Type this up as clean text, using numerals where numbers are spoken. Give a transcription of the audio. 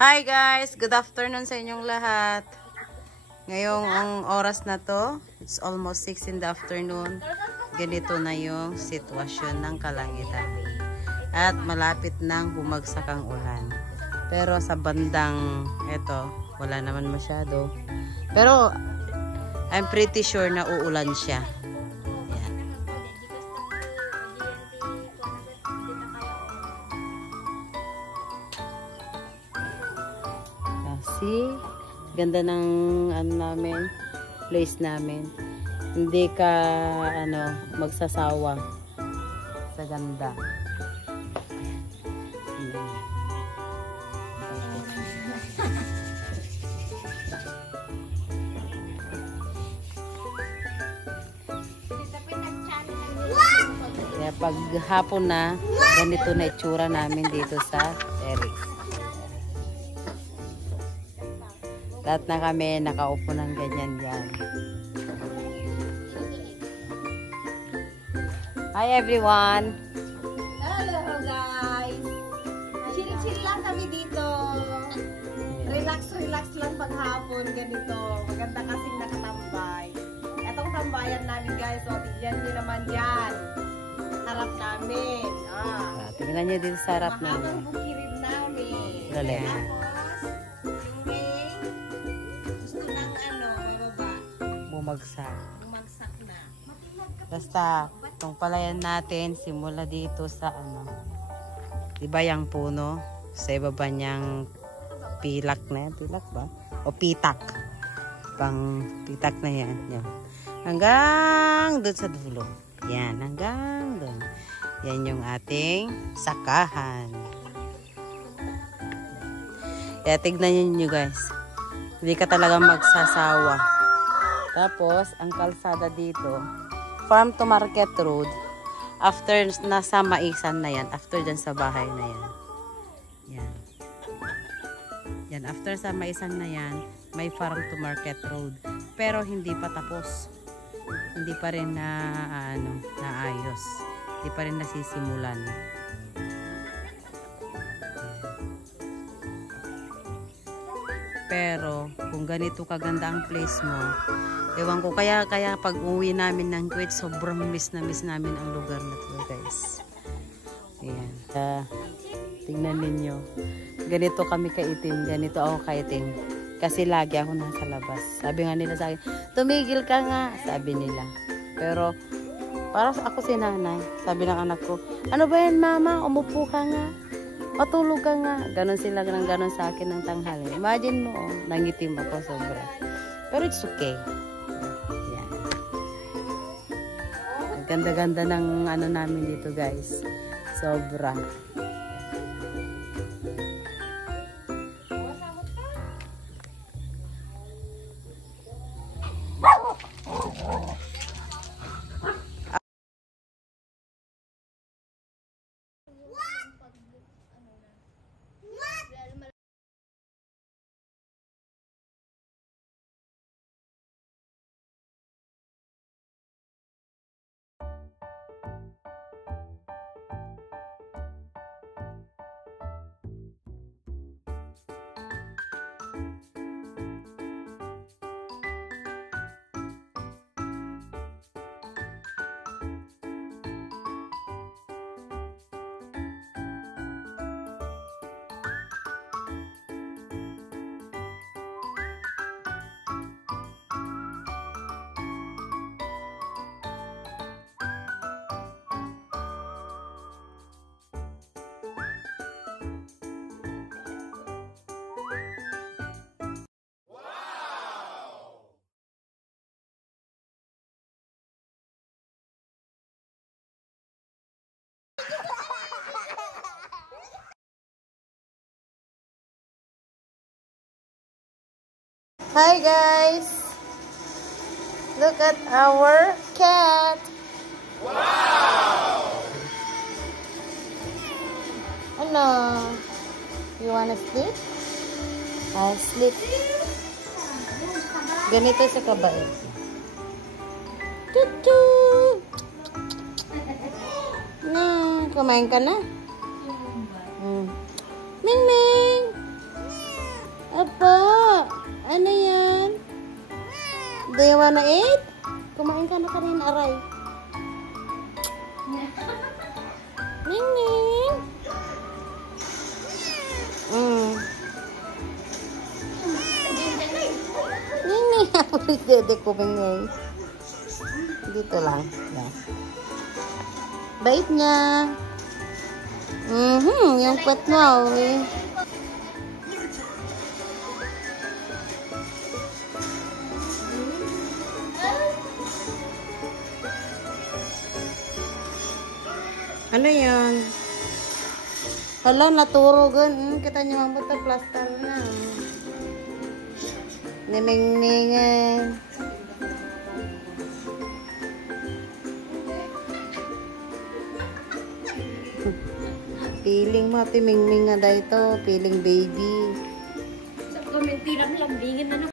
Hi guys! Good afternoon sa inyong lahat. Ngayong oras na to, it's almost 6 in the afternoon. Ganito na yung sitwasyon ng kalangitan. At malapit nang bumagsak ang ulan. Pero sa bandang eto, wala naman masyado. Pero I'm pretty sure na uulan siya. Yan. See? Ganda ng ano namin, place namin. Hindi ka magsasawa sa ganda. Kaya pag hapon na, ganito na itsura namin dito sa terrace. Lahat na kami nakaupo ng ganyan yan. Hi everyone! Hello guys! Chill lang kami dito. Relax lang paghapon ganito. Maganda kasing nakatambay. Etong tambayan namin guys. So, tignan nyo naman yan. Harap namin. Tingnan nyo dito sa harap namin. Mahabang bukirin namin. Galing. Bumagsak na. basta itong palayan natin simula dito sa diba yung puno sa ibaba niyang pilak na yan, pilak ba? O pitak, pang pitak na yan, hanggang doon sa dulo yan, hanggang doon yan yung ating sakahan. Kaya tignan nyo guys, hindi ka talaga magsasawa. Tapos, ang kalsada dito, farm to market road, after nasa Maisan na yan, after dyan sa bahay na yan. Yan. Yan, after sa Maisan na yan, may farm to market road. Pero hindi pa tapos. Hindi pa rin naayos. Hindi pa rin nasisimulan. Pero, kung ganito kaganda ang place mo, ewan ko, kaya pag uwi namin ng Kuwait, sobrang miss namin ang lugar na to guys. Ayan. Tingnan ninyo. Ganito kami kaitim. Ganito ako kaitim. Kasi lagi ako nasa labas. Sabi nga nila sa akin, tumigil ka nga. Sabi nila. Pero, parang ako si nanay. Sabi ng anak ko, ano ba yan mama? Umupo ka nga. Matulog ka nga. Ganon sila ng ganon sa akin ng tanghali. Imagine mo, nangitim ako sobra. Pero it's okay. Ganda-ganda ng namin dito guys. Sobra. Hi guys! Look at our cat! Wow! Ano? You wanna sleep? I'll sleep. Ganito sa kabait. Tutu! Kumain ka na? Ming Ming! na 8? Kumain ka na kanina, aray. Ning-ning. Ning-ning. Dede ko, Ning-ning. Dito lang. Yan. Bait niya. Yung kwet mo, eh. Ano yan? Hala, naturogan. Kita niyo ang buta, plaster na. Niming-ningen. Piling mo, timing-ming nga dahito. Piling baby. Sa komentiran lang, bingin na